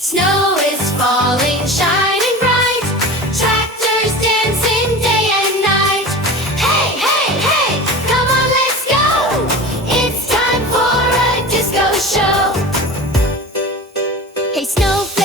Snow is falling, shining bright. Tractors dancing day and night. Hey, hey, hey, come on, let's go. It's time for a disco show. Hey, Snowflakes.